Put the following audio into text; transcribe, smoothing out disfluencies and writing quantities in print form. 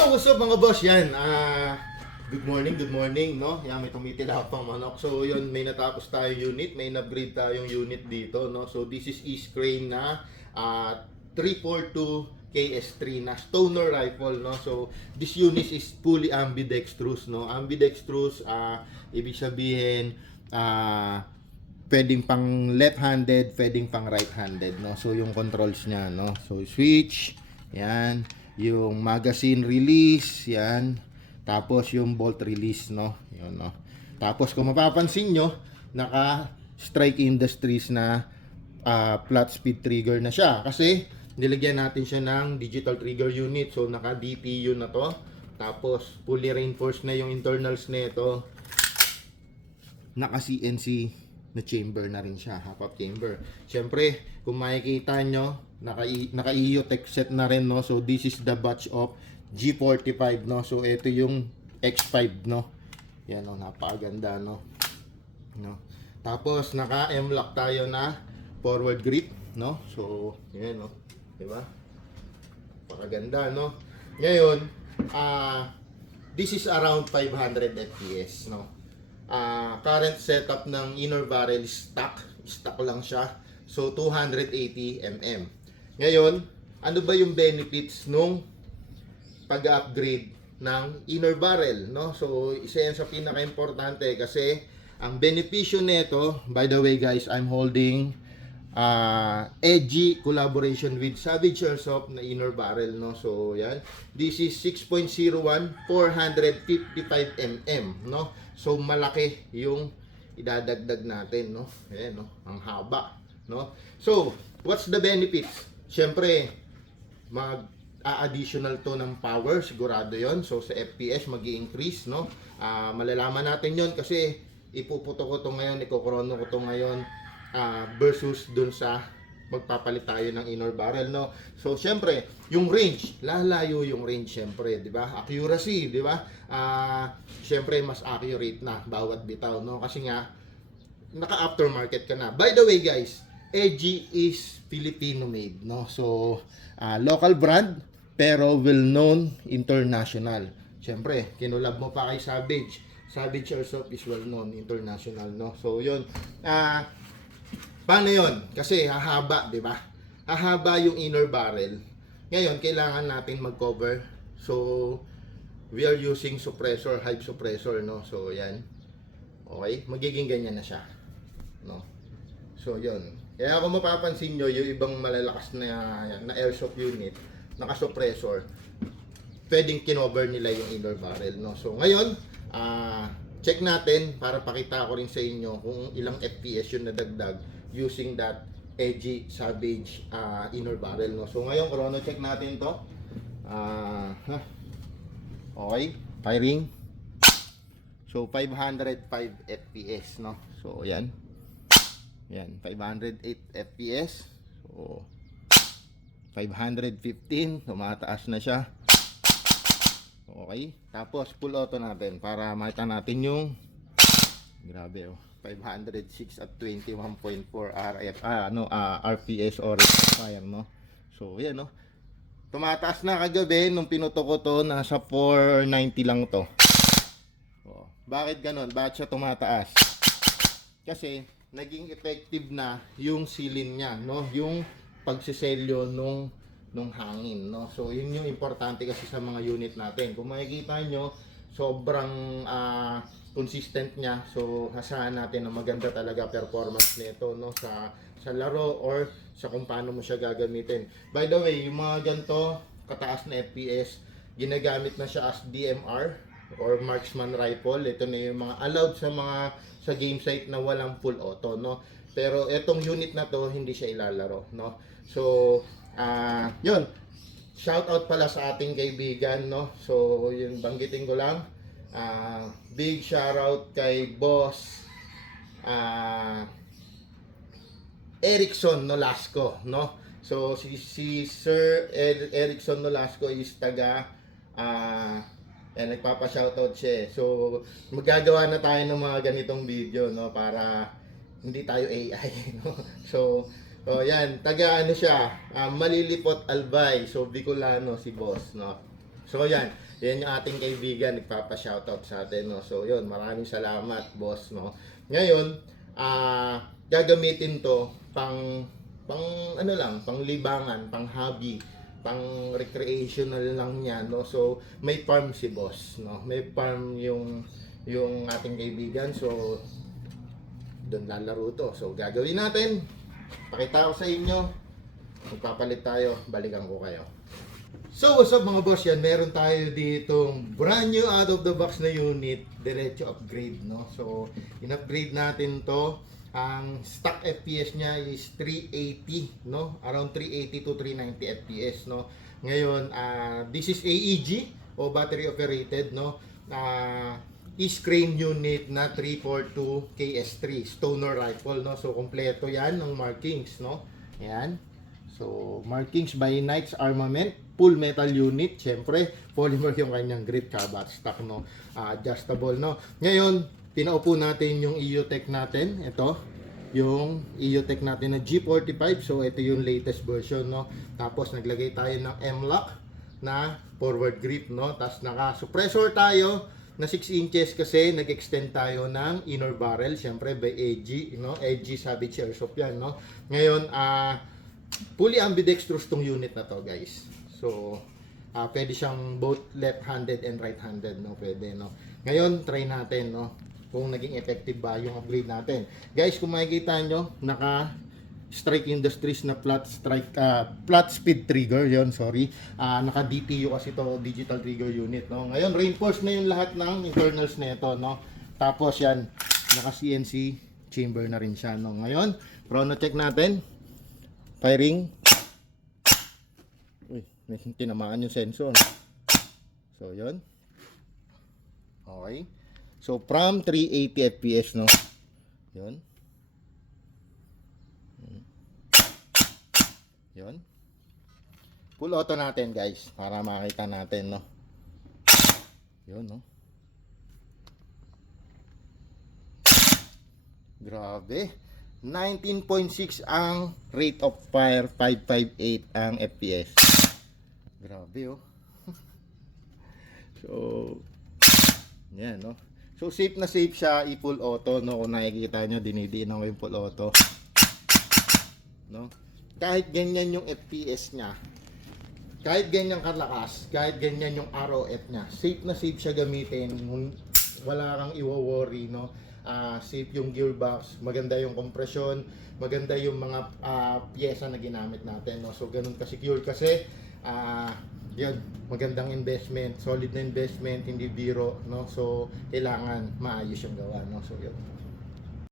What's up mga boss? Yan, good morning, no? Yan, may tumitila pang manok. So, yun, may natapos tayong unit, may na-upgrade tayong unit dito, no? So, this is East Crane na 342 KS3 na stoner rifle, no? So, this unit is fully ambidextrous, no? Ambidextrous, ibig sabihin, pwedeng pang left-handed, pwedeng pang right-handed, no? So, yung controls niya, no? So, switch, yan, yung magazine release, yan. Tapos yung bolt release, no? Yun, no? Tapos kung mapapansin nyo, naka Strike Industries na flat speed trigger na siya. Kasi nilagyan natin siya ng digital trigger unit. So naka DPU na to. Tapos fully reinforced na yung internals nito. Naka CNC na chamber na rin siya, half-up chamber. Siyempre, kung makikita nyo, naka-EU tech set na rin, no? So, this is the batch of G45, no? So, ito yung X5, no? Yan, no? Napakaganda, no? Tapos, naka-M-lock tayo na forward grip, no? So, yan, no? Diba? Napakaganda, no? Ngayon, this is around 500 FPS, no? Current setup ng inner barrel stock lang siya. So 280 mm. Ngayon, ano ba yung benefits nung pag-upgrade ng inner barrel, no? So isa yan sa pinaka-importante kasi ang benepisyo nito, by the way guys, I'm holding edgy collaboration with Savage Airsoft na inner barrel, no? So yan, this is 6.01 455 mm, no? So malaki yung idadagdag natin, no? Ayan, no? Ang haba, no? So what's the benefits? Syempre mag-additional to ng power, sigurado yon. So sa FPS magi-increase, no? Malalaman natin yon kasi ipuputo ko to ngayon, ikokrono ko to ngayon versus dun sa magpapalit tayo ng inner barrel, no? So syempre yung range, lalayo yung range, syempre, di ba? Accuracy, di ba? Syempre mas accurate na bawat bitaw, no? Kasi nga naka aftermarket ka na. By the way guys, Edgy is Filipino made, no? So local brand pero well known international. Syempre kinulab mo pa kay Savage Airsoft is well known international, no? So yun, paano yun? Kasi hahaba, di ba? Hahaba yung inner barrel. Ngayon, kailangan natin mag-cover. So, we are using suppressor, high suppressor, no? So, yan. Okay? Magiging ganyan na siya. No? So, yun. Kaya kung mapapansin nyo, yung ibang malalakas na airsoft unit, naka-suppressor, pwedeng kinover nila yung inner barrel, no? So, ngayon, check natin para pakita ko rin sa inyo kung ilang FPS yung nadagdag using that Edgy Savage inner barrel, no? So ngayon chrono check natin to. Okay, firing. So 505 FPS, no? So yan. Yan, 508 FPS. So 515, tumataas na siya. Okay, tapos full auto natin para makita natin yung grabe, oh. 506 at 21.4 RPS or rate of fire, no? So yan, no? Tumataas na kagabi nung pinuto ko to, nasa 490 lang to. Oh, bakit ganon? Bakit siya tumataas? Kasi naging effective na yung silin niya, no? Yung pagsiselyo nung hangin, no? So yun yung importante kasi sa mga unit natin. Kung makikita nyo, sobrang consistent niya. So asahan natin na maganda talaga performance nito, no, sa laro or sa kung paano mo siya gagamitin. By the way, yung mga ganito kataas na FPS, ginagamit na siya as DMR or marksman rifle. Ito na yung mga allowed sa game site na walang full auto, no? Pero etong unit na to hindi siya ilalaro, no? So yun, shout out pala sa ating kaibigan, no? So yun, banggitin ko lang, big shout out kay boss Erickson Nolasco, no? So si Sir Erickson Nolasco is taga nagpapa-shoutout siya. So magagawa na tayo ng mga ganitong video, no, para hindi tayo AI, no? So yan, taga ano siya, Malilipot Albay. So Bicolano si boss, no? So yan yung ating kaibigan nagpapa-shoutout sa atin, no. So yun, maraming salamat, boss, no. Ngayon, gagamitin to pang ano lang, pang libangan, pang hobby, pang recreational lang niya, no. So may farm si boss, no. May farm yung ating kaibigan. So doon lalaro to. So gagawin natin, pakita ko sa inyo, magpapalit tayo, balikan ko kayo. So what's up mga boss, yan meron tayo ditong brand new out of the box na unit, diretso upgrade, no. So in-upgrade natin to. Ang stock FPS niya is 380, no, around 380 to 390 FPS, no. Ngayon this is AEG o battery operated, no. East Crane unit na 342 KS3 stoner rifle, no. So kompleto yan ng markings, no. Ayan. So markings by Knights Armament, full metal unit, syempre polymer yung kanyang grip, kabat stock, no. Adjustable, no. Ngayon pinaupo natin yung EOTech natin. Ito yung EOTech natin na G45. So ito yung latest version, no. Tapos naglagay tayo ng M-lock na forward grip, no. Tapos naka suppressor tayo na 6 inches kasi nag-extend tayo ng inner barrel, syempre by AG, no. AG Savage Airsoft yan, no. Ngayon fully ambidextrous tong unit na to, guys. So pwede siyang both left-handed and right-handed, no. Pwede, no. Ngayon try natin, no, kung naging effective ba yung upgrade natin. Guys, kung makikita nyo, naka Strike Industries na flat speed trigger, yon, sorry. Naka DTU kasi to, digital trigger unit, no. Ngayon reinforced na yung lahat ng internals nito, no. Tapos yan, naka CNC chamber na rin siya, no. Ngayon chrono check natin. Firing. Uy, may tinamaan yung sensor. So yon. Okay. So from 380 FPS, no. Yon. Yon. Full auto natin, guys, para makita natin, no. Yon, no. Grabe. 19.6 ang rate of fire, 558 ang FPS. Grabe, oh. So yan, no. So safe na safe siya i-full auto, no. Kung nakikita nyo, dinidiin ako yung full auto, no. Kahit ganyan yung FPS nya, kahit ganyan kalakas, kahit ganyan yung ROF nya, safe na safe siya gamitin. Wala kang iwo-worry, no. Safe yung gearbox, maganda yung compression, maganda yung mga pyesa na ginamit natin, no. So ganun ka-secure kasi yun, magandang investment, solid na investment, hindi biro, no. So kailangan maayos yung gawa, no. So yun.